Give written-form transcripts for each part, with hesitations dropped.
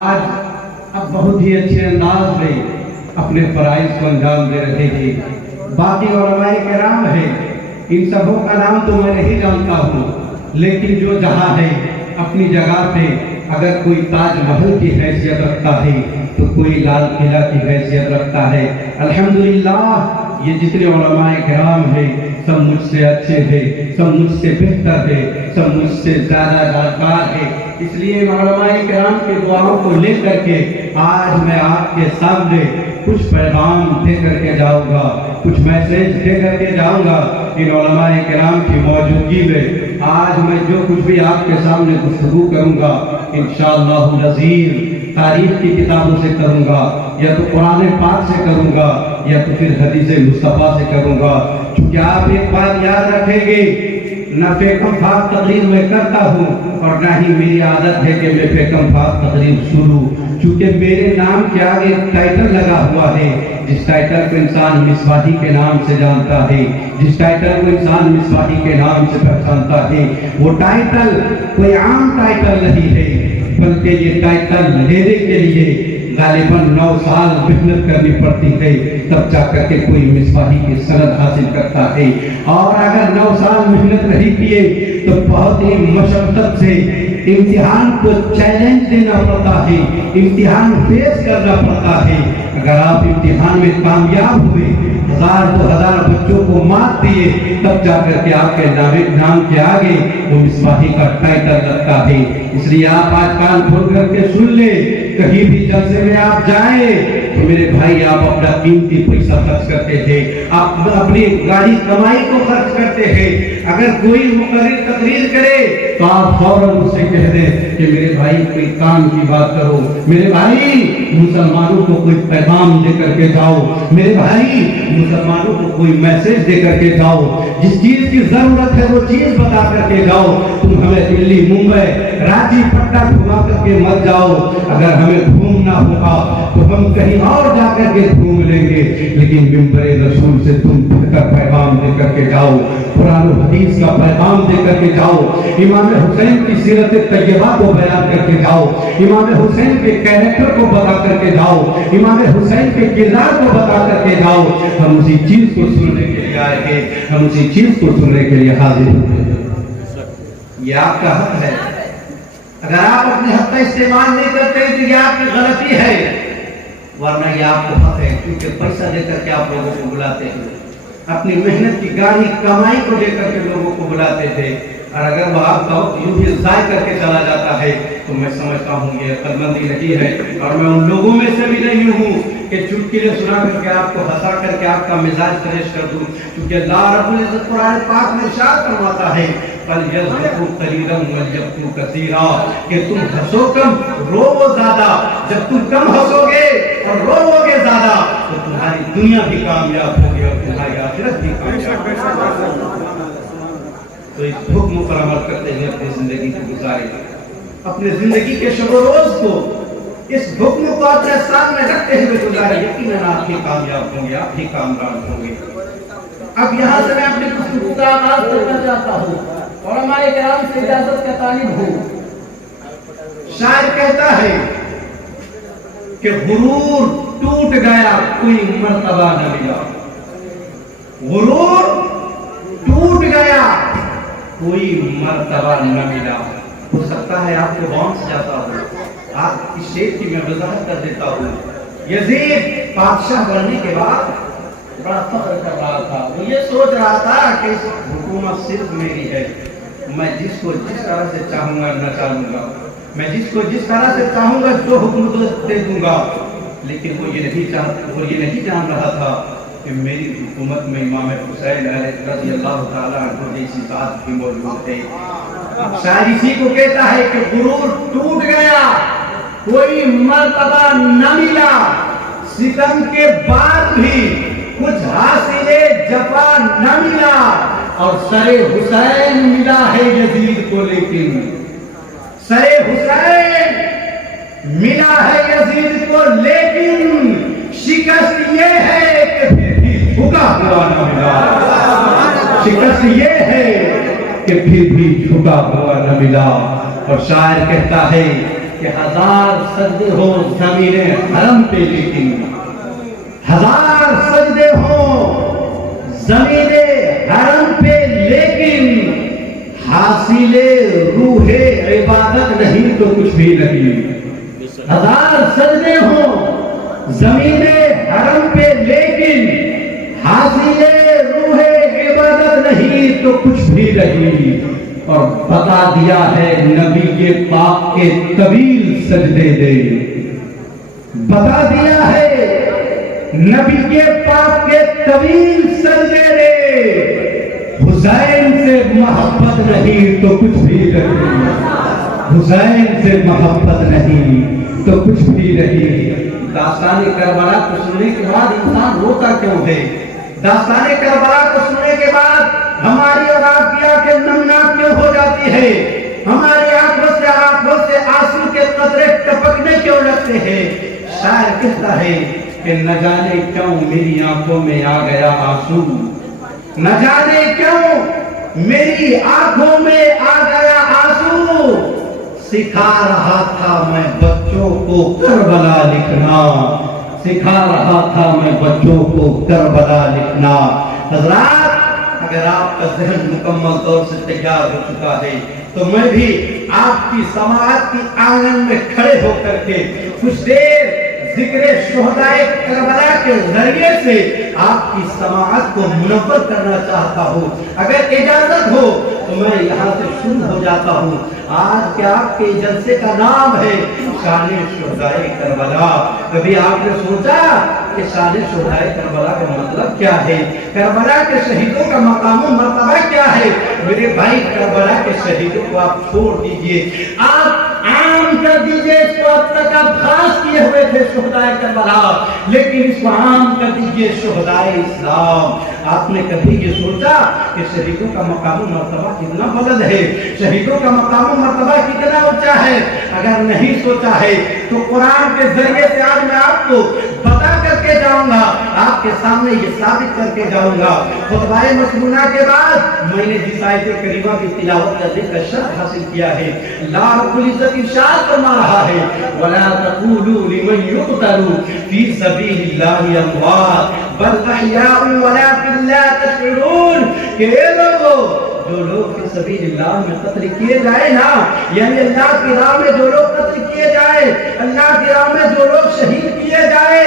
آج اب بہت ہی اچھے انداز میں اپنے فرائض کو انجام دے رہے ہیں۔ باقی علماء کرام ہیں، ان سبوں کا نام تو میں نہیں جانتا ہوں، لیکن جو جہاں ہے اپنی جگہ پہ اگر کوئی تاج محل کی حیثیت رکھتا ہے تو کوئی لال قلعہ کی حیثیت رکھتا ہے۔ الحمدللہ یہ جتنے علماء کرام ہیں سب مجھ سے اچھے ہیں، سب مجھ سے بہتر ہے، سب مجھ سے زیادہ جانکار ہے۔ اس لیے علماء کرام کے دعاؤں کو لے کر کے آج میں آپ کے سامنے کچھ پیغام دے کر کے جاؤں گا، کچھ میسیج دے کر کے جاؤں گا۔ ان علماء کرام کی موجودگی میں آج میں جو کچھ بھی آپ کے سامنے گفتگو کروں گا انشاءاللہ العزیز تاریخ کی کتابوں سے کروں گا، یا تو قرآن پاک سے کروں گا یا تو پھر حدیث مصطفیٰ سے کروں گا۔ چونکہ آپ ایک بات یاد رکھیں گے، نہ فیکم فاق تقریر میں کرتا ہوں اور نہ ہی میری عادت ہے کہ میں فیکم فاق تقریر سنوں، چونکہ میرے نام کے آگے ٹائٹل لگا ہوا ہے۔ جس ٹائٹل کو انسان مصباحی کے نام سے جانتا ہے، جس ٹائٹل کو انسان مصباحی کے نام سے پہچانتا ہے، وہ ٹائٹل کوئی عام ٹائٹل نہیں ہے، بلکہ یہ ٹائٹل لینے کے لیے غالباً 9 سال محنت کرنی پڑتی ہے، تب جا کر کے کوئی مصباحی کی سند حاصل کرتا ہے۔ اور اگر 9 سال محنت نہیں کیے تو بہت ہی مشقت سے امتحان کو چیلنج دینا پڑتا ہے، امتحان فیس کرنا پڑتا ہے۔ اگر آپ امتحان میں کامیاب ہوئے، 1000 2000 بچوں کو مات دیے، تب جا کر کے آپ کے نام کے آگے وہ مصباحی کا ٹائٹل لگتا ہے۔ اس لیے آپ آج کان کھول کر کے سن لیں، کہیں بھی جلسے میں آپ جائیں تو میرے بھائی آپ اپنا قیمتی پیسہ خرچ کرتے تھے، آپ اپنی گاڑی کمائی کو خرچ کرتے ہیں۔ اگر کوئی مقرر تقریر کرے تو آپ فوراً اس سے کہہ دیں کہ میرے بھائی کوئی کام کی بات کرو، میرے بھائی مسلمانوں کو کوئی پیغام دے کر کے جاؤ، میرے بھائی مسلمانوں کو کوئی میسج دے کر کے جاؤ، جس چیز کی ضرورت ہے وہ چیز بتا کر کے جاؤ۔ تم ہمیں دلی، ممبئی، رانچی، پٹنہ گھما کر کے مت جاؤ۔ اگر ہمیں گھومنا ہوگا تو ہم کہیں اور جا کر کے گھوم لیں گے، لیکن ممبر رسول سے تم بہتر پیغام دے کر کے جاؤ، قرآن و حدیث کا پیغام دے کر کے جاؤ، امام حسین کی سیرت طیبہ کو بیان کر کے جاؤ، امام حسین کے کیریکٹر کو بتا کر کے جاؤ، امام حسین کے کردار کو بتا کر کے جاؤ۔ ہم اسی چیز کو سننے کے لیے آئے ہیں، ہم اسی چیز کو سننے کے لیے حاضر ہیں۔ یہ آپ کا حق ہے، اگر آپ اپنے حق کا استعمال نہیں کرتے تو یہ آپ کی غلطی ہے، ورنہ یہ آپ کو حق ہے، کیونکہ پیسہ دے کر کے آپ لوگوں کو بلاتے ہیں، اپنی محنت کی گاڑی کمائی کو دے کر کے لوگوں کو بلاتے تھے، اور اگر وہ آپ کا وقت یوں ہی ضائع کر کے چلا جاتا ہے تو میں سمجھتا ہوں یہ عقلمندی نہیں ہے، اور میں ان لوگوں میں سے بھی نہیں ہوں کہ چٹکلے سنا کر کے آپ کو ہنسا کر کے آپ کا مزاج فریش کر دوں، کیونکہ اللہ رب العزت قرآن پاک میں ارشاد فرماتا ہے فَلْيَضْحَكُوا قَلِيلًا وَلْيَبْكُوا كَثِيرًا، کہ تم ہنسو کم رو زیادہ۔ جب تم کم ہنسو گے اور رو گے زیادہ تو تمہاری دنیا بھی کامیاب ہوگی اور تمہاری آخرت بھی کامیاب ہوگی۔ تو اس حکم پر عمل کرتے ہیں، اپنی زندگی کو گزارے، اپنے زندگی کے شب و روز کو اس حکم کو اپنے سامنے رکھتے ہوئے گزارے، یقیناً آپ ہی کامیاب ہوں گے، آپ ہی کامران ہوں گے۔ اب یہاں سے میں اپنی گفتگو کا آغاز کرنا چاہتا ہوں، علماء کرام سے اجازت کا طالب ہوں۔ شاعر کہتا ہے کہ غرور ٹوٹ گیا کوئی مرتبہ نہ ملا، غرور ٹوٹ گیا کوئی مرتبہ نہ ملا۔ ہو سکتا ہے آپ کو باؤنس جاتا ہو، آپ اس شعر کی میں وضاحت کر دیتا ہوں۔ یزید بادشاہ بننے کے بعد بڑا فخر کر رہا تھا، وہ یہ سوچ رہا تھا کہ اس حکومت صرف میری ہے، میں جس کو جس طرح سے چاہوں گا نچالوں گا، میں جس کو جس طرح سے چاہوں گا جو حکم دے دوں گا۔ لیکن وہ یہ نہیں جان رہا تھا کہ میری حکومت میں امام حسین رضی اللہ تعالیٰ عنہ جیسی ذات بھی موجود ہے۔ شاعر اسی کو کہتا ہے کہ غرور ٹوٹ گیا کوئی مرتبہ نہ ملا، ستم کے بعد بھی کچھ حاصل جفا نہ ملا، اور سر حسین ملا ہے یزید کو، لیکن سر حسین ملا ہے یزید کو، لیکن شکست یہ ہے کہ پھر بھی جھکا ہوا نہ ملا، شکست یہ ہے کہ پھر بھی جھکا ہوا نہ ملا۔ اور شاعر کہتا ہے کہ 1000 سجدے ہو زمین حرم پہ، لیکن 1000 سجدے ہو زمین حرم پہ، لیکن حاصل روح عبادت نہیں تو کچھ بھی نہیں۔ 1000 سجدے ہوں زمین حرم پہ، لیکن حاصل روح عبادت نہیں تو کچھ بھی نہیں۔ اور بتا دیا ہے نبی کے پاک کے طویل سجدے دے، بتا دیا ہے نبی کے پاک کے طویل سجدے دے۔ حسین سے محبت نہیں تو کچھ بھی نہیں، حسین سے محبت نہیں تو کچھ بھی نہیں۔ داستان کربلا کو سننے کے بعد انسان روتا کیوں ہے؟ داستان کربلا کو سننے کے بعد ہماری اور آپ کی آنکھیں نمناک کیوں ہو جاتی ہے؟ ہماری آنکھوں سے آنسو کے قطرے ٹپکنے کیوں لگتے ہیں؟ شاعر کہتا ہے کہ نہ جانے کیوں میری آنکھوں میں آ گیا آنسو، نہ جانے کیوں میری آنکھوں میں آ گیا آنسو، سکھا رہا تھا میں بچوں کو کربلا لکھنا، سکھا رہا تھا میں بچوں کو کربلا لکھنا۔ حضرات، اگر آپ کا ذہن مکمل طور سے تیار ہو چکا ہے تو میں بھی آپ کی سماعت کی آنگن میں کھڑے ہو کر کے کچھ دیر ذکر شہدائے کربلا کے ذریعے سے آپ کی سماعت کو منور کرنا چاہتا ہوں۔ اگر اجازت ہو تو میں یہاں سے شروع ہو جاتا ہوں۔ آج کے آپ کے جلسے کا نام ہے شان شہدائے کربلا۔ کبھی آپ نے سوچا کہ شان شہدائے کربلا کا مطلب کیا ہے؟ کربلا کے شہیدوں کا مقام و مرتبہ کیا ہے؟ میرے بھائی، کربلا کے شہیدوں کو آپ چھوڑ دیجئے، آپ عام کر دیجئے اس کو۔ اب تک آپ خاص کیے ہوئے تھے شہدائے کربلا، لیکن اس کو عام کر دیجئے شہدائے اسلام۔ آپ نے کبھی یہ سوچا کہ شہیدوں کا مقام و مرتبہ کتنا بلند ہے؟ شہیدوں کا مقام و مرتبہ کتنا اونچا ہے؟ اگر نہیں سوچا ہے تو قرآن کے ذریعے سے آج میں آپ کو بتا کر کے جاؤں گا، آپ کے سامنے یہ ثابت کر کے جاؤں گا۔ خطبہ مسنونہ کے بعد میں نے جس آیت کریمہ کی تلاوت کرنے کا شرف حاصل کیا ہے، اللہ رب العزت ارشاد فرما رہا ہے وَلَا تَقُولُوا لِمَنْ يُقْتَلُ فِي سَبِيلِ اللَّهِ أَمْوَاتٌ بَلْ أَحْيَاءٌ وَلَكِنْ لَا تَشْعُرُونَ کہ اے لوگوں، جو لوگ فی سبیل اللہ میں قتل کیے جائے نا، یعنی اللہ کی راہ میں جو لوگ قتل کیے جائے، اللہ کی راہ میں جو لوگ شہید کیے جائے،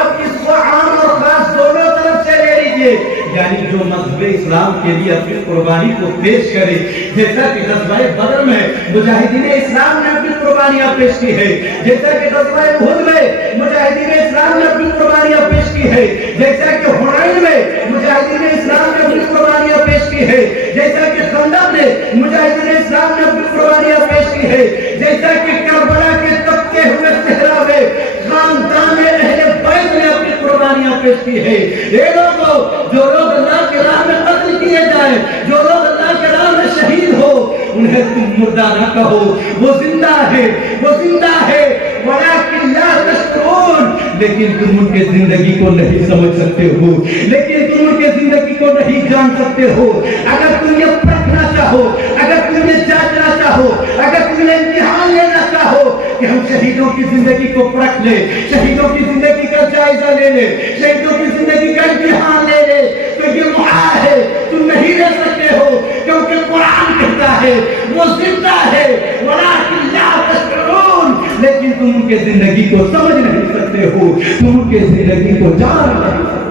اب اس کو عام اور خاص دونوں طرف سے لے لیجئے۔ یعنی جو مذہب اسلام کے لیے اپنی قربانی کو پیش کرے، جیسا کہ غزوہ بدر میں مجاہدین اسلام نے اپنی قربانیاں پیش کی ہے، جیسا کہ غزوہ احد میں مجاہدین اسلام نے اپنی قربانیاں پیش کی ہے، جیسا کہ حنین میں مجاہدین اسلام نے اپنی قربانیاں پیش کی ہے، جیسا کہ خندق میں مجاہدین اسلام نے اپنی قربانیاں پیش کی ہے، جیسا کہ کربلا کے تپتے ہوئے صحرا میں خاندان اہل بیت نے اپنی قربانیاں پیش کی ہے۔ اے لوگوں، جو لوگ اللہ کی راہ میں قتل کیے جائیں، جو لوگ اللہ کی راہ میں شہید ہو، انہیں تم مردہ نہ کہو، وہ زندہ ہے، وہ زندہ ہے، وَلَكِنْ لَا تَشْعُرُونَ، لیکن تم ان کے زندگی کو نہیں سمجھ سکتے ہو، لیکن تم ان کے زندگی کو نہیں جان سکتے ہو۔ اگر تم یہ پرکھنا چاہو، اگر تم یہ جانچنا چاہو، اگر تم یہ امتحان لینا چاہو کہ ہم شہیدوں کی زندگی کو پرکھ لیں، شہیدوں کی زندگی کا جائزہ لے لیں، شہیدوں کی زندگی کا امتحان لے لیں، تو یہ محال ہے، تم نہیں لے سکتے ہو، کیونکہ قرآن کہتا ہے وہ زندہ ہے، وَلَكِنْ لَا تَشْعُرُونَ، لیکن تم ان کے زندگی کو سمجھ نہیں سکتے ہو، تم ان کے زندگی کو جان نہیں سکتے۔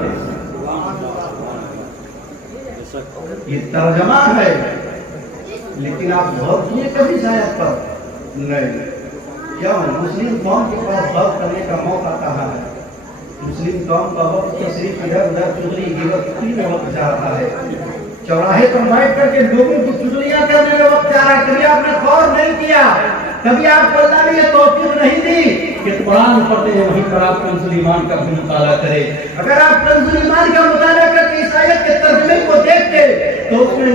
یہ ترجمہ ہے، لیکن آپ غور کیے کبھی شاید پر نہیں؟ کیا مسلم قوم کے پاس غور کرنے کا موقع کہاں ہے؟ مسلم قوم کا وقت صرف ادھر ادھر چغلی گیبت میں وقت جا رہا ہے، چوراہے پر بیٹھ کر کے لوگوں کی چغلیاں کرنے میں وقت جا رہا ہے۔ کبھی آپ نے غور نہیں کیا، کبھی آپ کو اللہ نے یہ توفیق نہیں دی کہ قرآن پڑھتے ہیں وہیں پر آپ کنز ایمان کا بھی مطالعہ کریں۔ اگر آپ کنز ایمان کا مطالعہ کر کے اس آیت کے ترجمے کو دیکھتے تو اس میں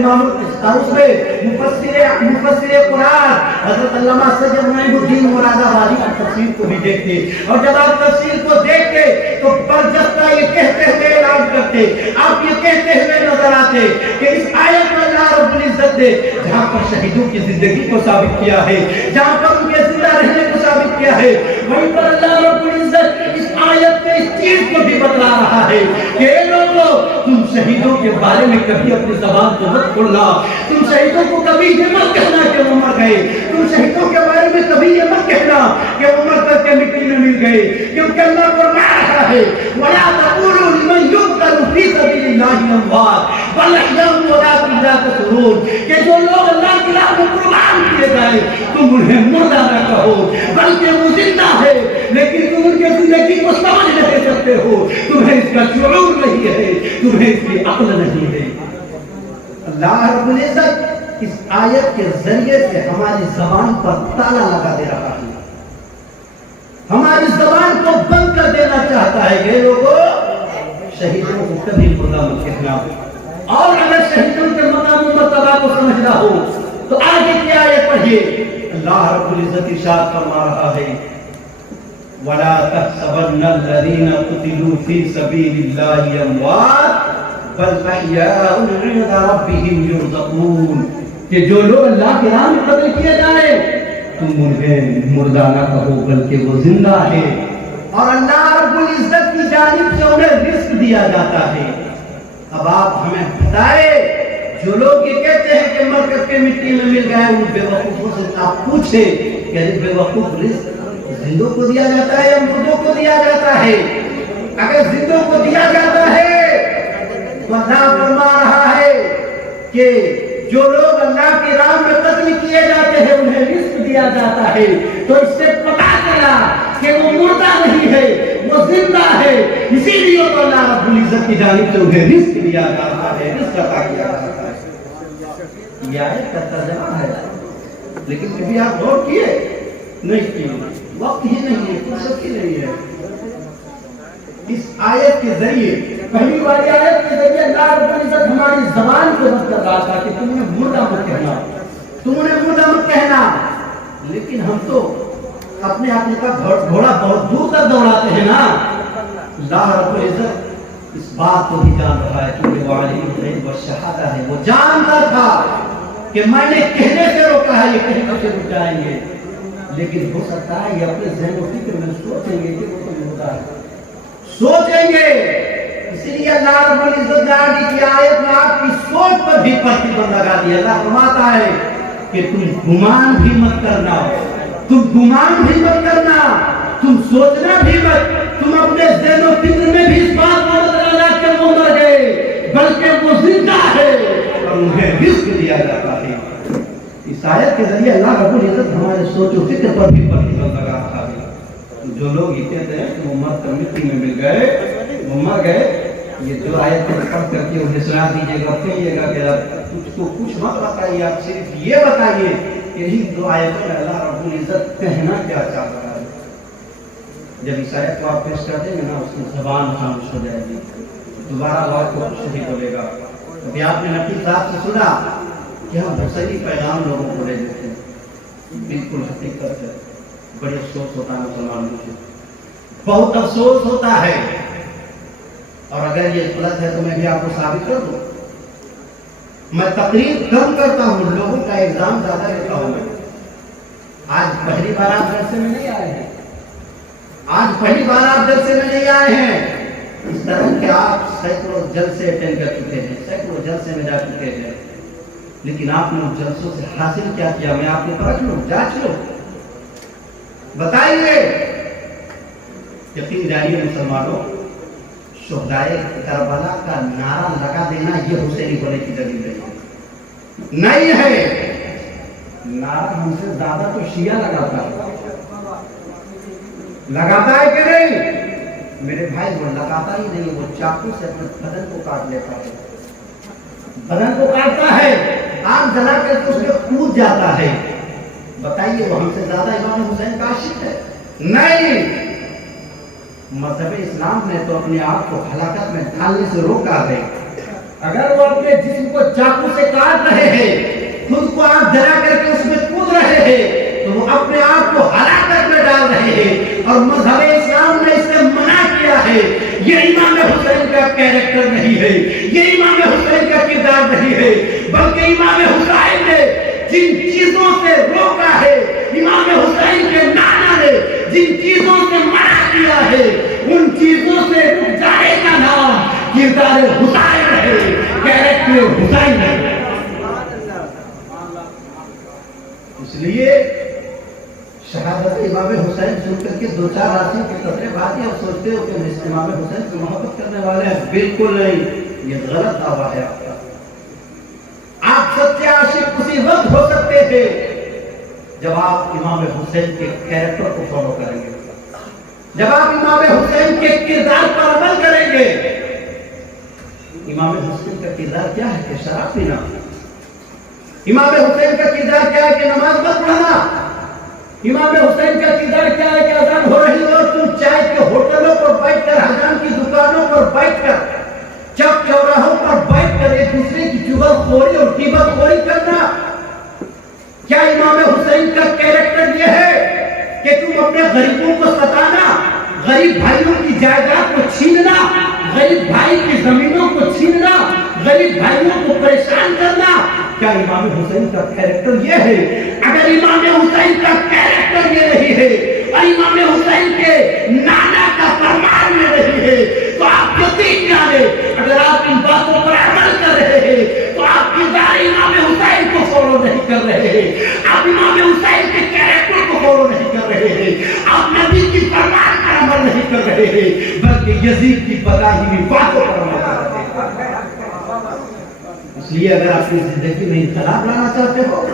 مفسر قرآن حضرت علامہ سید نعیم الدین مراد آبادی کی تفسیر کو بھی دیکھتے، اور جب آپ تفسیر کو دیکھتے تو برجستہ یہ کہتے ہوئے اعلان کرتے، آپ یہ کہتے ہوئے نظر آتے کہ اس آیت میں اللہ رب العزت نے جہاں پر شہیدوں کی زندگی کو ثابت کیا ہے، جہاں پر ان کے زندہ رہنے کو ثابت کیا ہے، وہیں پر اللہ رب العزت اس آیت میں اس چیز کو بھی بتلا رہا ہے کہ اے لوگوں، تم شہیدوں کے بارے میں کبھی اپنی زبان کو مت کھولنا، تم شہیدوں کو کبھی یہ مت کہنا کہ وہ مر گئے، تم شہیدوں کے بارے میں کبھی یہ مت کہنا کہ وہ مر کر کے مٹی میں مل گئے، کیونکہ اللہ فرما رہا ہے وَلَا تَقُولُوا لِمَن يُقْتَلُ فِي سَبِيلِ اللَّهِ أَمْوَاتٌ بَلْ أَحْيَاءٌ وَلَٰكِن لَّا تَشْعُرُونَ، کہ جو لوگ اللہ کی راہ میں قربان کیے جائیں تم انہیں مردہ نہ کہو بلکہ وہ زندہ ہے، لیکن تم ان کے زندگی کو سمجھ نہیں سکتے ہو، تمہیں اس کا شعور نہیں ہے، تمہیں اس کی عقل نہیں ہے۔ اللہ رب العزت اس آیت کے ذریعے سے ہماری زبان پر تالا لگا دے رہا ہے، ہماری زبان کو بند کر دینا چاہتا ہے کہ لوگوں شہیدوں کو کبھی مردہ مت کہنا، اور اگر شہیدوں کے مقام و مرتبہ کو سمجھنا ہو تو آگے کی آیت پڑھیے، اللہ رب العزت ارشاد فرما رہا ہے وَلَا تَحْسَبَنَّ الَّذِينَ قُتِلُوا فِي سَبِيلِ اللَّهِ أَمْوَاتٌ بَلْ أَحْيَاءٌ عِندَ رَبِّهِمْ يُرْزَقُونَ، کہ جو لوگ اللہ کے راہ میں قتل کیے جائیں تم انہیں مردہ نہ کہو بلکہ وہ زندہ ہے، اور اللہ رب العزت کی جانب سے انہیں رزق دیا جاتا ہے۔ اب آپ ہمیں بتائیں، جو لوگ یہ کہتے ہیں کہ مر کر کے مٹی میں مل گئے، ان بے وقوفوں سے آپ پوچھیں کہ بے وقوف رزق زندوں کو دیا جاتا ہے یا مردوں کو دیا جاتا ہے؟ اگر زندوں کو دیا جاتا ہے تو اللہ فرما رہا ہے کہ جو لوگ اللہ کی راہ میں قتل کیے جاتے ہیں انہیں رزق دیا جاتا ہے، تو اس سے پتا چلا کہ وہ مردہ نہیں ہے، وہ زندہ ہے، اسی لیے تو اللہ رب العزت کی جانب سے انہیں رزق دیا جا رہا ہے، رزق عطا کیا جا رہا ہے۔ یہ آیت کا ترجمہ ہے، لیکن کبھی آپ غور کیے نہیں کیے، وقت ہی نہیں ہے، فرصت ہی نہیں ہے۔ اس آیت کے ذریعے، پہلی والی آیت کے ذریعے اللہ رب العزت ہماری زبان کو رد کر رہا تھا کہ تم نے مردہ مت کہنا، تم نے مردہ مت کہنا، لیکن ہم تو اپنے آپ کا گھوڑا بہت دور تک دوڑاتے ہیں نا۔ اللہ رب العزت اس بات کو بھی جان رہا ہے کہ وہ عالم الغیب والشہادہ ہے، وہ جانتا تھا کہ میں نے کہنے سے روکا ہے، یہ کہنے سے رک جائیں گے، لیکن ہو سکتا ہے یہ اپنے ذہن و فکر میں سوچیں گے کہ وہ تو مردہ ہے، سوچیں گے۔ اسی لیے اللہ رب العزت آگے کی آیت میں آپ کی سوچ پر بھی پابند لگا دیا۔ اللہ فرماتا ہے کہ تم گمان بھی مت کرنا، تم گمان بھی مت کرنا، تم سوچنا بھی مت، تم اپنے ذہن و فکر میں بھی اس بات کو مت لانا کہ وہ مر گئے، بلکہ وہ زندہ ہے اور انہیں رزق دیا جاتا ہے۔ اس آیت کے ذریعے اللہ رب العزت ہمارے سوچ و فکر پر بھی پابند لگا رہا ہے۔ جو لوگ یہ کہتے ہیں کہ وہ مر کر مٹی میں مل گئے، وہ مر گئے، یہ جو آیت کو پڑھ کر کے انہیں سنا دیجیے گا، کہیے گا کہ آپ کو کچھ مت بتائیے، آپ صرف یہ بتائیے کہ یہی دو آیتوں میں اللہ رب العزت کہنا کیا چاہ رہا ہے۔ جب اس آیت کو آپ پیش کر دیں گے نا، اس کی زبان خاموش ہو جائے گی، دوبارہ اللہ کو کچھ نہیں بولے گا۔ ابھی آپ نے نبی صاحب سے سنا کہ ہم حسینی پیغام لوگوں کو دے دیتے ہیں، بالکل حقیقت ہے، بڑے افسوس ہوتا ہے مسلمانوں کو، بہت افسوس ہوتا ہے، اور اگر یہ غلط ہے تو میں بھی آپ کو ثابت کر دوں۔ میں تقریر کم کرتا ہوں، لوگوں کا ایگزام زیادہ لیتا ہوں۔ آج پہلی بار آپ جلسے میں نہیں آئے ہیں، آج پہلی بار آپ جلسے میں نہیں آئے ہیں، اس طرح کہ آپ سینکڑوں جلسے اٹینڈ کر چکے ہیں، سینکڑوں جلسے میں جا چکے ہیں، لیکن آپ نے ان جلسوں سے حاصل کیا کیا؟ میں آپ کو پرکھ لوں، جانچ لوں، بتائیے۔ یقین جانیے مسلمانوں، شہدائے کربلا کا نعرہ لگا دینا یہ حسینی ہونے کی دلیل نہیں ہے۔ نعرہ ہم سے زیادہ تو شیعہ لگاتا ہے کہ نہیں؟ میرے بھائی وہ لگاتا ہی نہیں، وہ چاقو سے اپنے بدن کو کاٹ لیتا ہے، بدن کو کاٹتا ہے، آگ جلا کر کے اس میں کود جاتا ہے۔ بتائیے وہ ہم سے زیادہ امام حسین کا عاشق ہے؟ نہیں۔ مذہب اسلام نے تو اپنے آپ کو ہلاکت میں ڈالنے سے روکا ہے۔ اگر وہ اپنے جسم کو چاقو سے کاٹ رہے ہیں، خود کو آگ جلا کر کے اس میں کود رہے ہیں، تو وہ اپنے آپ کو ہلاکت میں ڈال رہے ہیں، اور مذہب اسلام نے اس سے منع کیا ہے۔ یہ امام حسین کا کیریکٹر نہیں ہے، یہ امام حسین کا کردار نہیں ہے، بلکہ امام حسین نے جن چیزوں سے روکا ہے، امام حسین کے نانا نے جن چیزوں سے منع کیا ہے ان چیزوں سے رک جانے کا نام کردار حسین ہے، کیریکٹر حسین ہے۔ اس لیے شہادت امام حسین سن کر کے دو چار آنسو کے قطرے بھاگے اور سوچتے ہو کہ ہم امام حسین سے محبت کرنے والے ہیں، بالکل نہیں، یہ غلط دعویٰ ہے آپ کا۔ آپ سچے عاشق اسی وقت ہو سکتے تھے جب آپ امام حسین کے کیریکٹر کو فالو کریں گے، جب آپ امام حسین کے کردار پر عمل کریں گے۔ امام حسین کا کردار کیا ہے کہ شراب پینا؟ امام حسین کا کردار کیا ہے کہ نماز مت پڑھنا؟ امام حسین کا کردار کیا ہے کہ اذان ہو رہی ہو تم چائے کے ہوٹلوں پر بیٹھ کر، حجام کی دکانوں پر بیٹھ کر، چوک چوراہوں پر بیٹھ کر ایک دوسرے کی چغلخوری اور غیبت خوری کرنا؟ کیا امام حسین کا کیریکٹر یہ ہے کہ تم اپنے غریبوں کو ستانا، غریب بھائیوں کی جائیداد کو چھیننا، غریب بھائی کی زمینوں کو چھیننا، غریب بھائیوں کو پریشان کرنا؟ کیا امام حسین کا کیریکٹر یہ ہے؟ اگر امام حسین کا کیریکٹر یہ نہیں ہے اور امام حسین کے نانا کا فرمان یہ نہیں ہے تو آپ یقین جانیں اگر آپ ان باتوں پر عمل کر رہے ہیں تو آپ کردار امام حسین کو فالو نہیں کر رہے ہیں، آپ امام حسین کے کیریکٹر کو فالو نہیں کر رہے ہیں، آپ نبی کی فرمان پر عمل نہیں کر رہے ہیں بلکہ یزید کی بتائی ہوئی باتوں پر عمل کر رہے ہیں۔ اس لیے اگر آپ کی زندگی میں انقلاب لانا چاہتے ہو،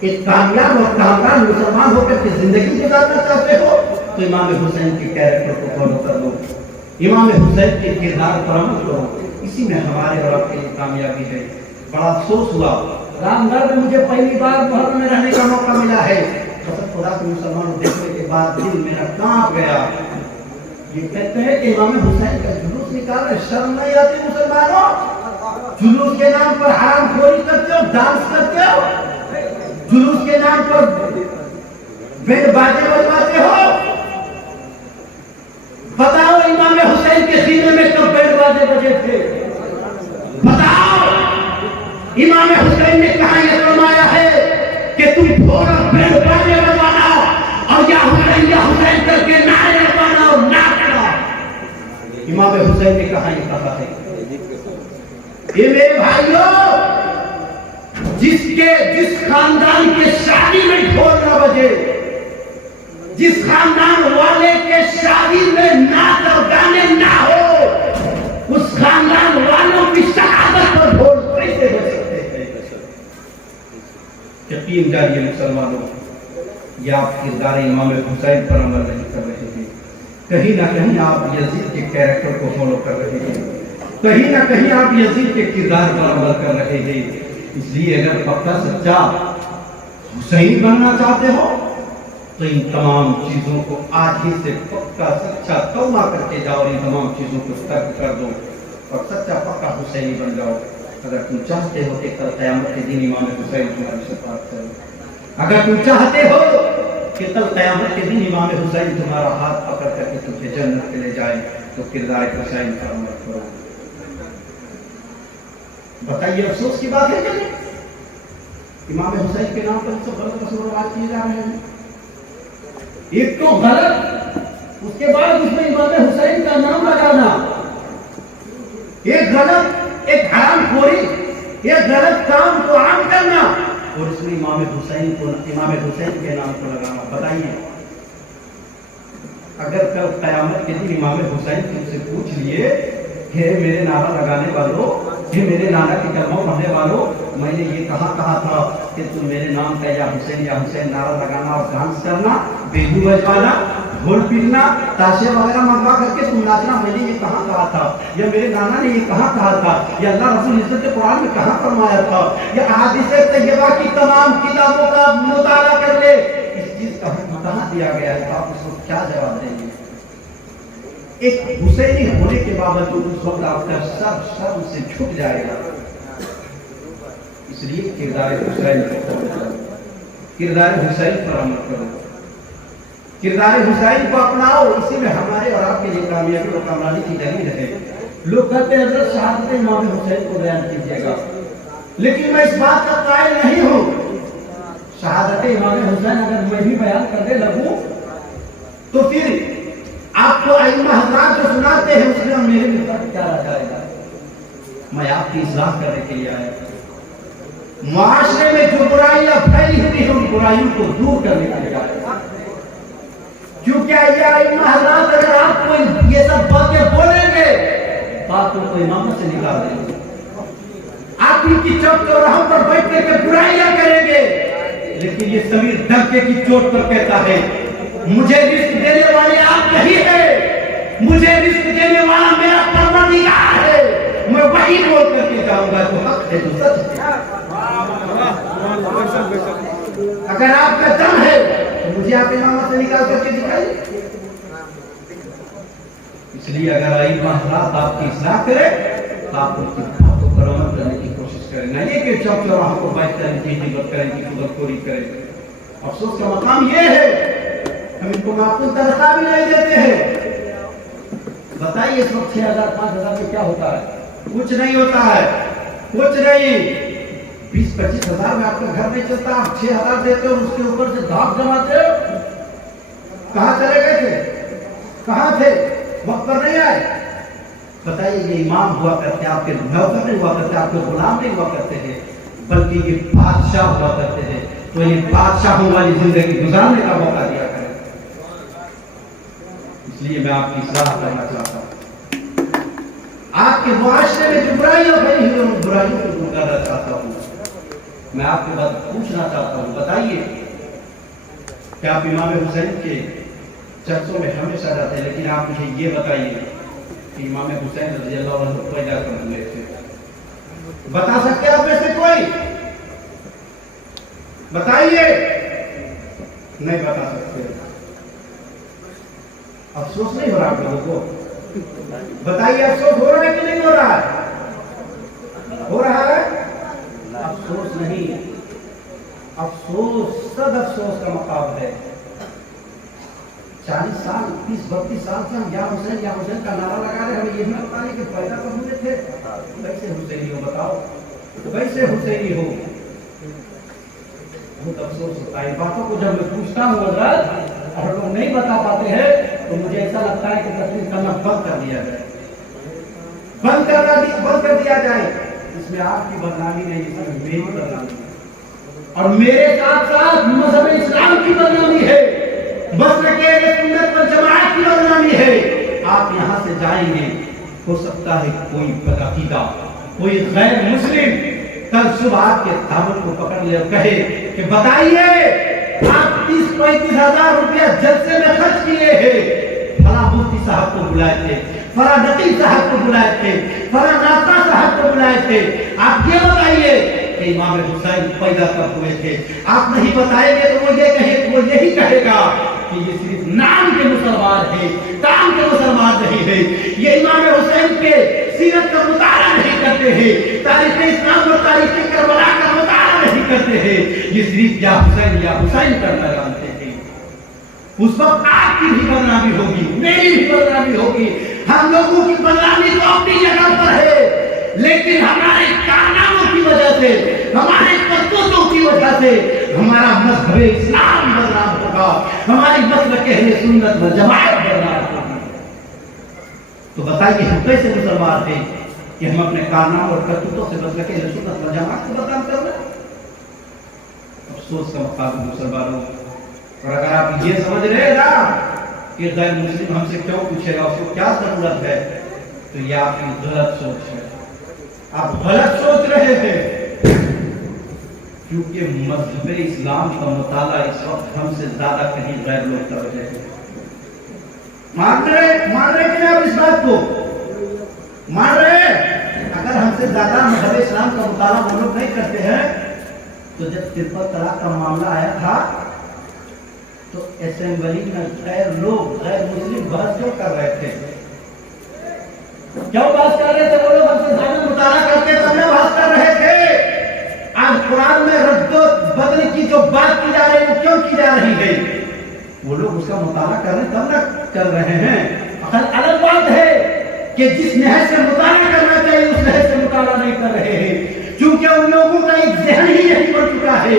ایک کامیاب اور کامران مسلمان ہو کر کے زندگی گزارنا چاہتے ہو تو امام حسین کے کیریکٹر کو فالو کر لو، امام حسین کے کردار پر عمل کرو، اسی میں ہمارے اور آپ کے لیے کامیابی ہے۔ بڑا افسوس ہوا، رام گھر میں مجھے پہلی بار محرم میں رہنے کا موقع ملا ہے، قسم خدا کے مسلمانوں دیکھنے کے بعد دل میرا کانپ گیا۔ یہ کہتے ہیں کہ امام حسین کا جلوس نکالے، شرم نہیں آتی مسلمانوں؟ جلوس کے نام پر حرام خوری کرتے ہو، ڈانس کرتے ہو، جلوس کے نام پر بینڈ باجے بجواتے ہو۔ بتاؤ امام حسین کے سینے میں کب بینڈ باجے بجے تھے؟ بتاؤ امام حسین نے کہاں یہ فرمایا ہے کہ تم تھوڑا بینڈ باجے بجوانا اور یا حسین کر کے نعرے لگوانا اور ناچنا؟ امام حسین نے کہاں یہ کہا ہے؟ یہ میرے بھائیوں، جس خاندان کے شادی میں ڈھول نہ بجے، جس خاندان والے کے شادی میں نعت اور گانے نہ ہو، اس خاندان والوں کی شہادت پر ڈھول کیسے بج سکتے ہیں؟ یقین جانیے مسلمانوں، یہ آپ کردار امام حسین پر عمل نہیں کر رہے ہیں، کہیں نہ کہیں آپ یزید کے کیریکٹر کو فالو کر رہے ہیں، کہیں نہ کہیں آپ یزید کے کردار پر عمل کر رہے ہیں۔ اس لیے اگر پکا سچا حسین بننا چاہتے ہو تو ان تمام چیزوں کو آج ہی سے پکا سچا توبہ کر کے جاؤ، ان تمام چیزوں کو ترک کر دو اور سچا پکا حسینی بن جاؤ۔ اگر تم چاہتے ہو کہ کل قیامت کے دن امام حسین تمہاری شفاعت کرے، اگر تم چاہتے ہو کہ کل قیامت کے دن امام حسین تمہارا ہاتھ پکڑ کر کے تمہیں جنت کے لے جائے تو کردار حسین پر عمل کرو۔ بتائیے افسوس کی بات ہے کہ نہیں؟ امام حسین کے نام پر سب غلط رسومات کیے جا رہے ہیں۔ ایک تو غلط، اس کے بعد اس میں امام حسین کا نام لگانا، ایک غلط، ایک حرام خوری، ایک غلط کام کو عام کرنا اور اس میں امام حسین کے نام کو لگانا۔ بتائیے اگر کل قیامت کے دن امام حسین تم سے پوچھ لیے کہ میرے نعرہ لگانے والوں، یہ میرے نانا کی کلمہ پڑھنے والوں، میں نے یہ کہا تھا کہ تم میرے نام کا یا حسین نعرہ لگانا اور ڈانس کرنا، بیہو بجوانا، ڈھول پیٹنا، تاشے وغیرہ منگوا کر کے تم ناچنا، میں نے یہ کہا تھا، یا میرے نانا نے یہ کہا تھا، یا اللہ رب العزت قرآن میں کہاں فرمایا تھا، یا احادیث طیبہ کی تمام کتابوں کا مطالعہ کر لے، اس چیز کا حکم کہاں دیا گیا ہے؟ آپ اس کو کیا جواب دیں گے؟ ایک حسینی ہونے کے باوجود اس وقت آپ کا سب شرم سے چھٹ جائے گا۔ اس لیے کردار حسین پر عمل کرو، کردار حسین کو اپناؤ، اسی میں ہمارے اور آپ کے لیے کامیابی اور کامیابی کی دلیل ہے۔ لوگ کہتے ہیں حضرت شہادت امام حسین کو بیان کیجیے گا، لیکن میں اس بات کا قائل نہیں ہوں۔ شہادت امام حسین اگر میں بھی بیان کرنے لگوں تو پھر آپ کو ائمہ حضرات جو سناتے ہیں اس میں میرے میں فرق کیا رہ جائے گا؟ میں آپ کی اصلاح کرنے کے لیے آیا ہوں، معاشرے میں جو برائیاں پھیلی ہوئی ہیں ان برائیوں کو دور کرنے کے لیے آیا ہوں، کیونکہ یہ ائمہ حضرات اگر آپ کو یہ سب باتیں بولیں گے باتوں کو امامت سے نکال دیں گے، آپ ان کی چوک چوراہوں پر بیٹھ کے برائیاں کریں گے، لیکن یہ سمیر دھکے کی چوٹ پر کہتا ہے مجھے رزق دینے والے آپ نہیں ہے، مجھے رزق دینے والا میرا پروردگار ہے، میں وہی بول کر کے جاؤں گا تو حق ہے جو سچ ہے۔ اگر آپ کا دم ہے تو مجھے آپ امامت سے نکال کر کے دکھائیے۔ اس لیے اگر ائمہ حضرات آپ کی اصلاح کرے تو آپ ان کی باتوں پر عمل کرنے کی کوشش کریں، نہ یہ کہ چوک چوراہوں کو بیٹھ کر ان کی غیبت کریں، ان کی خودخوری کریں۔ افسوس کا مقام یہ ہے ہم ان کو معقول تنخواہ بھی نہیں دیتے ہیں۔ بتائیے اس وقت 6,000 5,000 میں کیا ہوتا ہے؟ کچھ نہیں ہوتا ہے، کچھ نہیں۔ 20-25 ہزار میں آپ کا گھر نہیں چلتا، آپ 6,000 دیتے ہو، اس کے اوپر سے دھاپ جماتے ہو۔ کہاں چلے گئے تھے؟ کہاں تھے؟ وقت پر نہیں آئے۔ بتائیے یہ امام ہوا کرتے، آپ کے نوکر نہیں ہوا کرتے، آپ کے غلام نہیں ہوا کرتے ہیں، بلکہ یہ بادشاہ ہوا کرتے ہیں، تو یہ بادشاہوں والی زندگی گزارنے کا موقع دیا کریں۔ اس لیے میں آپ کی اصلاح کرنا چاہتا ہوں، آپ کے معاشرے میں جو برائیاں بنی ہوئی ان برائیوں کو دور کرنا چاہتا ہوں۔ میں آپ کے بعد پوچھنا چاہتا ہوں، بتائیے کہ آپ امام حسین کے چرچوں میں ہمیشہ رہتے ہیں، لیکن آپ مجھے یہ بتائیے کہ امام حسین رضی اللہ عنہ پیدا کب ہوئے تھے؟ بتا سکتے آپ میں سے کوئی؟ بتائیے۔ نہیں بتا سکتے۔ افسوس نہیں ہو رہا آپ لوگوں کو؟ بتائیے افسوس ہو رہا ہے کہ نہیں ہو رہا ہے؟ ہو رہا ہے؟ افسوس نہیں، افسوس صد افسوس کا مقام ہے۔ 40 سال 30-32 سال سے ہم یا حسین کا نعرہ لگا رہے ہیں، ہمیں یہ بھی پتا نہیں کہ پیدا کب ہوئے تھے۔ کیسے حسینی ہو بتاؤ، کیسے حسینی ہو؟ بہت افسوس ہوتا ہے باتوں کو جب میں پوچھتا ہوں حضرت اور لوگ نہیں بتا پاتے ہیں تو مجھے ایسا لگتا ہے کہ تقریر کرنا بند کر دیا جائے، بند کر دیا جائے۔ اس میں آپ کی بدنامی نہیں، اس میں میری بدنامی ہے، اور میرے ساتھ ساتھ مذہب اسلام کی بدنامی ہے، مسلک اہل سنت والجماعت کی بدنامی ہے۔ آپ یہاں سے جائیں گے، ہو سکتا ہے کوئی بدعقیدہ، کوئی غیر مسلم کل صبح آپ کے دامن کو پکڑ لے اور کہے کہ بتائیے آپ 30-35 ہزار روپیہ جلسے میں خرچ کیے ہیں، فلاں مفتی صاحب کو بلائے تھے، فلاں نقی صاحب کو بلائے تھے، فلاں ناصر صاحب کو بلائے تھے، آپ یہ بتائیے کہ امام حسین پیدا کب ہوئے تھے؟ آپ نہیں بتائیں گے تو وہ یہی کہے گا کہ یہ صرف نام کے مسلمان ہیں، کام کے مسلمان نہیں ہے، یہ امام حسین کے سیرت کا مطالعہ نہیں کرتے ہیں، تاریخ اسلام اور تاریخ کربلا کا مطالعہ نہیں کرتے ہیں، یہ صرف یا حسین کرنا جانتے ہیں۔ اس وقت آپ کی بھی بدنامی ہوگی، میری بھی بدنامی ہوگی، ہم لوگوں کی بدنامی تو اپنی جگہ پر ہے، لیکن ہمارے کارناموں کی وجہ سے، ہمارے کرتوتوں کی وجہ سے ہمارا مذہب اسلام بدنام ہوگا، ہماری مسلک اہل سنت والجماعت بدنام ہوگی۔ تو بتائیے ہم کیسے مسلمان تھے کہ ہم اپنے کارناموں اور کرتوتوں سے مسلک اہل سنت والجماعت کو بدنام کر رہے ہیں؟ افسوس کا مقام مسلمانوں۔ اور اگر آپ یہ سمجھ رہے ہیں نا کہ غیر مسلم ہم سے کیوں پوچھے گا، اس کو کیا ضرورت ہے، تو یہ آپ کی غلط سوچ ہے، آپ غلط سوچ رہے ہیں، کیونکہ مذہب اسلام کا مطالعہ اس وقت ہم سے زیادہ کہیں غیر لوگ کر رہے ہیں۔ مان رہے کہ نہیں آپ اس بات کو؟ مان رہے؟ اگر ہم سے زیادہ مذہب اسلام کا مطالعہ ہم لوگ نہیں کرتے ہیں تو جب ترپت طلاق کا معاملہ آیا تھا تو اسمبلی میں غیر مسلم بحث کیوں کر رہے تھے؟ کیوں بحث کر رہے تھے؟ وہ لوگ ہم سے زیادہ مطالعہ کرتے تب نہ بحث کر رہے تھے۔ آج قرآن میں رد و بدل کی جو بات کی جا رہی ہے وہ کیوں کی جا رہی ہے؟ وہ لوگ اس کا مطالعہ کر رہے ہیں تب نہ کر رہے ہیں۔ الگ بات ہے کہ جس نہج سے مطالعہ کرنا چاہیے اس نہج سے مطالعہ نہیں کر رہے ہیں، کیونکہ ان لوگوں کا ایک ذہن ہی یہی بن چکا ہے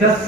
10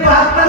72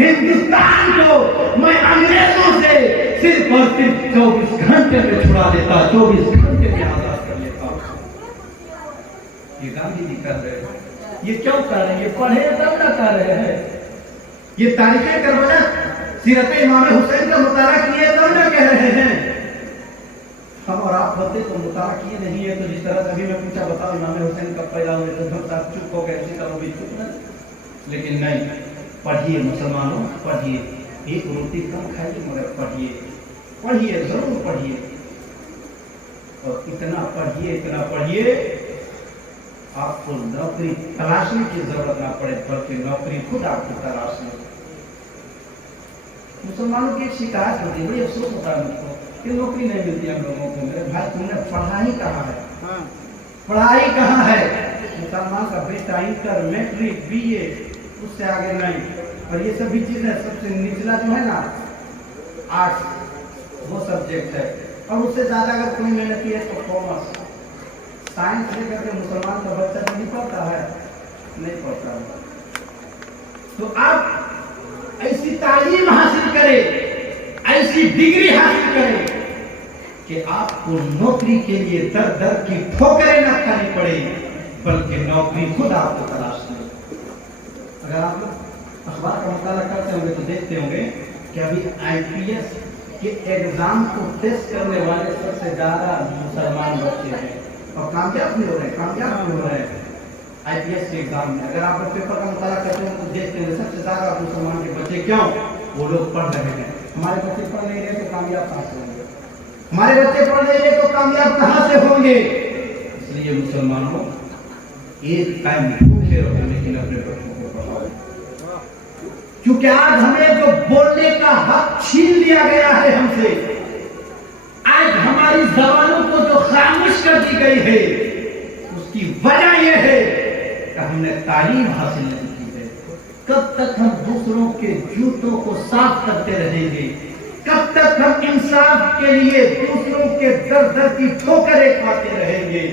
ہندوستان کو میں انگریزوں سے صرف اور صرف 24 گھنٹے میں چھڑا دیتا، 24 گھنٹے میں آزاد کر لیتا۔ یہ گاندھی جی کر رہے ہیں، یہ کیوں کر رہے ہیں؟ یہ پڑھے تب نہ کر رہے ہیں۔ یہ تاریخ کربلا سیرت امام حسین کا مطالعہ کیے تب نہ کہہ رہے ہیں۔ ہم اور آپ ہوتے تو مطالعہ کیے نہیں ہے، تو جس طرح کبھی میں پوچھا بتاؤ امام حسین کب پیدا ہوئے تو ہم سب چپ ہو گئے، اسی طرح بھی چپ نہ۔ لیکن نہیں، پڑھیے مسلمانوں، پڑھیے، ایک روٹی کم کھائیے مگر پڑھیے، پڑھیے، ضرور پڑھیے، اور اتنا پڑھیے، اتنا پڑھیے آپ کو نوکری تلاشنے کی ضرورت نہ پڑے، بلکہ نوکری خود آپ کو تلاش لے۔ مسلمانوں کی ایک شکایت ہوتی ہے، بڑی افسوس ہوتا ہے مجھ کو کہ نوکری نہیں ملتی ہم لوگوں کو۔ میرے بھائی تم نے پڑھائی کہاں ہے؟ پڑھائی کہاں ہے؟ مسلمان کا بیٹا انٹر، میٹرک، بی اے، اس سے آگے نہیں۔ اور یہ سبھی چیزیں سب سے نچلا جو ہے نا آرٹس، وہ سبجیکٹ ہے، اور اس سے زیادہ اگر کوئی محنتی ہے تو کامرس۔ سائنس لے کر کے مسلمان کا بچہ نہیں پڑھتا ہے، نہیں پڑھتا ہے۔ تو آپ ایسی تعلیم حاصل کریں، ایسی ڈگری حاصل کریں کہ آپ کو نوکری کے لیے در در کی ٹھوکریں نہ کھانی پڑے، بلکہ نوکری خود آپ کو تلاش لے۔ اگر آپ لوگ اخبار کا مطالعہ کرتے ہوں گے تو دیکھتے ہوں گے کہ ابھی آئی پی ایس کے ایگزام کو ٹیسٹ کرنے والے سب سے زیادہ مسلمان بچے ہیں، اور کامیاب بھی ہو رہے ہیں، کامیاب بھی ہو رہے ہیں آئی پی ایس کے ایگزام میں۔ اگر آپ پیپر کا مطالعہ کرتے ہیں تو دیکھتے ہیں سب سے زیادہ مسلمان کے بچے، کیوں؟ وہ لوگ پڑھ رہے ہیں۔ ہمارے بچے پڑھ نہیں رہے تو کامیاب کہاں سے ہوں گے؟ ہمارے بچے پڑھ نہیں رہے تو کامیاب کہاں سے ہوں گے؟ اس لیے مسلمانوں ایک ٹائم بھوکے رہو، لیکن اپنے بچوں کو پڑھاؤ، کیونکہ آج ہمیں جو بولنے کا حق چھین لیا گیا ہے ہم سے، آج ہماری زبانوں کو جو خاموش کر دی گئی ہے، اس کی وجہ یہ ہے کہ ہم نے تعلیم حاصل نہیں کی ہے۔ کب تک ہم دوسروں کے جوتوں کو صاف کرتے رہیں گے؟ کب تک ہم انصاف کے لیے دوسروں کے در در کی ٹھوکریں کھاتے رہیں گے؟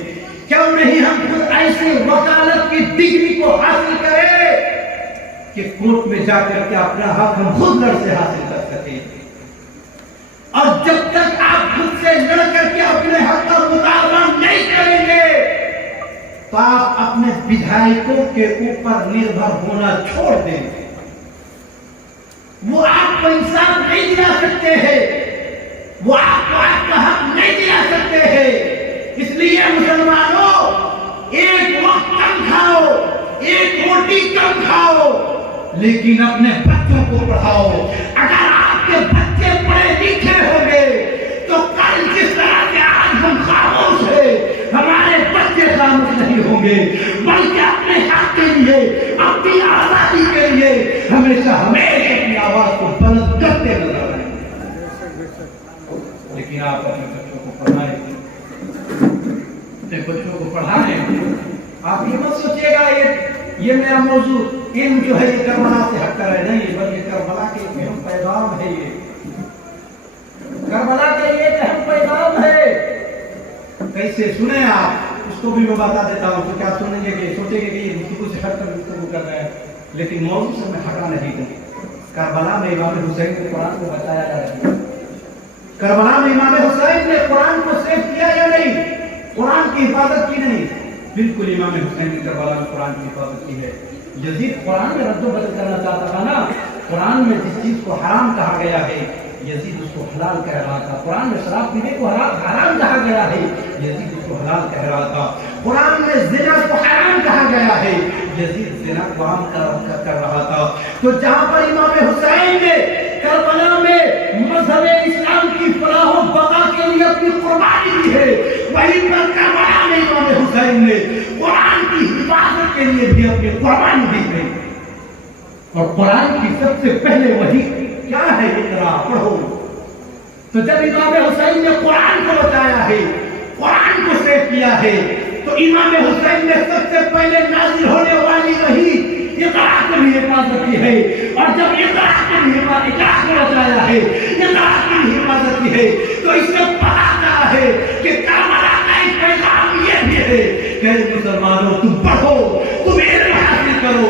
کیوں نہیں ہم خود ایسی وکالت کی ڈگری کو حاصل کریں کہ کورٹ میں جا کر کے اپنا حق ہم خود لڑ سے حاصل کر سکیں؟ اور جب تک آپ خود سے لڑ کر کے اپنے حق کا مطالبہ نہیں کریں گے تو آپ اپنے بدھائکوں کے اوپر نربھر ہونا چھوڑ دیں گے۔ وہ آپ کو انصاف نہیں دلا سکتے ہیں، وہ آپ کو آپ کا حق نہیں دلا سکتے ہیں۔ اس لیے مسلمانوں، ایک وقت کم کھاؤ، ایک روٹی کم کھاؤ، لیکن اپنے بچوں کو پڑھاؤ۔ اگر آپ کے بچے پڑھے لکھے ہوں گے تو کل جس طرح سے آج ہم خاموش ہیں، ہمارے بچے خاموش نہیں ہوں گے، بلکہ اپنے حق کے لیے، اپنی آزادی کے لیے ہمیشہ اپنی آواز کو بلند کرتے نظر آئیں گے۔ لیکن آپ اپنے بچوں کو پڑھائیں، اپنے بچوں کو پڑھائیں۔ آپ یہ مت سوچیے گا یہ میرا موضوع علم جو ہے یہ کربلا سے ہٹ کر ہے، نہیں، بلکہ کربلا کے ایک اہم پیغام ہے۔ یہ کربلا کے ایک اہم پیغام ہے۔ کیسے سنیں آپ؟ اس کو بھی میں بتا دیتا ہوں، تو کیا سنیں گے کہ سوچیں گے کہ یہ گفتگو سے ہٹ کر گفتگو کر رہے ہیں، لیکن موضوع سے میں ہٹا نہیں دوں۔ کربلا میں امام حسین نے قرآن کو بچایا یا نہیں؟ کربلا میں امام حسین نے قرآن کو سیو کیا یا نہیں؟ قرآن کی حفاظت کی نہیں؟ بالکل امام حسین نے کربلا میں قرآن کی حفاظت کی ہے۔ یزید قرآن میں رد و بدل کرنا چاہتا تھا نا، قرآن میں جس چیز کو حرام کہا گیا ہے یزید اس کو حلال کہہ رہا تھا۔ قرآن میں شراب پینے کو حرام کہا گیا ہے، یزید اس کو حلال کہہ رہا تھا۔ قرآن میں زنا کو حرام کہا گیا ہے، یزید زنا کو عام کر رہا تھا۔ تو جہاں پر امام حسین نے کربلا میں مذہب اسلام کی فلاح و بقا کے لیے اپنی قربانی دی ہے، وہیں پر کربلا میں امام حسین نے قرآن کی حفاظت کے لیے بھی اپنی قربانی دی ہے۔ اور قرآن کی سب سے پہلے وہی کیا ہے؟ اقرا، پڑھو۔ تو جب امام حسین نے قرآن کو بچایا ہے، قرآن کو سیو کیا ہے، تو امام حسین نے سب سے پہلے نازل ہونے والی وہی اقرا کو بھی حفاظت کی ہے۔ اور جب اقرا کو بچایا ہے، اقرا کی حفاظت کی ہے، تو اس سے پتا چلا ہے کہ کربلا کا ایک پیغام یہ بھی ہے کہ مسلمانوں تم پڑھو، تم علم حاصل کرو۔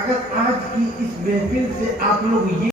اگر آج کی اس محفل سے آپ لوگ یہ